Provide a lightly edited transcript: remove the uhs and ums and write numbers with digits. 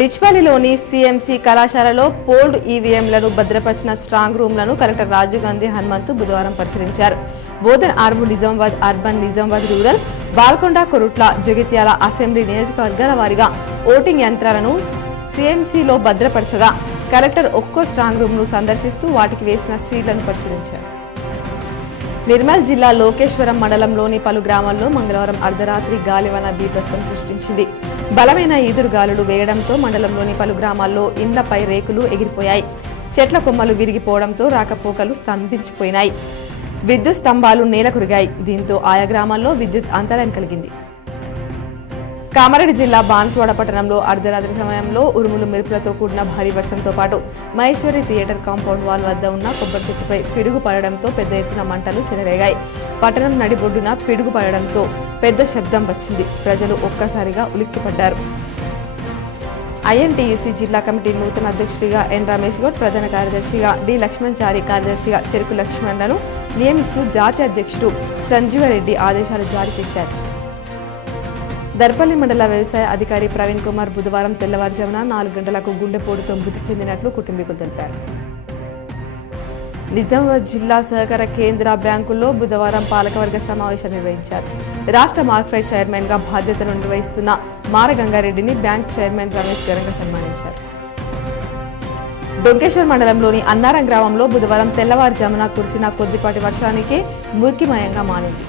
డిచ్పల్లిలోని CMC కళాశాలలో polled ఈవీఎంలను భద్రపరిచిన స్ట్రాంగ్ రూమ్లను కలెక్టర్ రాజీవ్ గాంధీ హనుమంతు బుధవారం పరిశీలించారు. Bodhan Armoor Nizamabad urban Nizamabad rural Balkonda Korutla Jagtial assembly నియోజకవర్గాల వారీగా ఓటింగ్ యంత్రాలను సిఎంసిలో భద్రపరచగా కలెక్టర్ ఒక్కో స్ట్రాంగ్ రూమ్ను సందర్శిస్తూ వాటికి వేసిన సీళ్లను పరిశీలించారు. నిర్మల్ జిల్లా లోకేశ్వరం మండలంలోని పలు గ్రామాల్లో మంగళవారం అర్ధరాత్రి గాలివాన బీభత్సం సృష్టించింది. బలమైన ఈదురుగాలులు వేయడంతో మండలంలోని పలు గ్రామాల్లో ఇండ్లపై రేకులు ఎగిరిపోయాయి. చెట్ల కొమ్మలు విరిగిపోవడంతో రాకపోకలు స్తంభించిపోయినాయి. విద్యుత్ స్తంభాలు నేలకొరిగాయి. దీంతో ఆయా గ్రామాల్లో విద్యుత్ అంతరాయం కలిగింది. కామారెడ్డి జిల్లా బాన్స్వాడ పట్టణంలో అర్ధరాత్రి సమయంలో ఉరుములు మెరుపులతో కూడిన భారీ వర్షంతో పాటు మహేశ్వరి థియేటర్ కాంపౌండ్ వాల్ వద్ద ఉన్న కొబ్బరి చెట్టుపై పిడుగు పడడంతో పెద్ద ఎత్తున మంటలు చెలరేగాయి. పట్టణం నడిబొడ్డున పిడుగు పడడంతో పెద్ద శబ్దం వచ్చింది. ప్రజలు ఒక్కసారిగా ఉలిక్కిపడ్డారు. ఐఎన్టీయూసీ జిల్లా కమిటీ నూతన అధ్యక్షుడిగా ఎన్ రమేష్ గౌడ్, ప్రధాన కార్యదర్శిగా డి లక్ష్మణ్చారి, కార్యదర్శిగా చెరుకు లక్ష్మణ్లను నియమిస్తూ జాతీయ అధ్యక్షుడు సంజీవరెడ్డి ఆదేశాలు జారీ చేశారు. దర్పల్లి మండల వ్యవసాయ అధికారి ప్రవీణ్ కుమార్ బుధవారం తెల్లవారుజామున 4 గంటలకు గుండెపోటుతో మృతి చెందినట్లు కుటుంబీకులు తెలిపారు. నిజామాబాద్ జిల్లా సహకార కేంద్ర బ్యాంకుల్లో బుధవారం పాలకవర్గ సమావేశం నిర్వహించారు. రాష్ట్ర మార్కెట్ చైర్మన్ గా బాధ్యతలు నిర్వహిస్తున్న మారగంగారెడ్డిని బ్యాంక్ చైర్మన్ రమేష్ ఘనంగా సన్మానించారు. డొంకేశ్వర్ మండలంలోని అన్నారం గ్రామంలో బుధవారం తెల్లవారుజామున కురిసిన కొద్దిపాటి వర్షానికి మురికిమయంగా మారింది.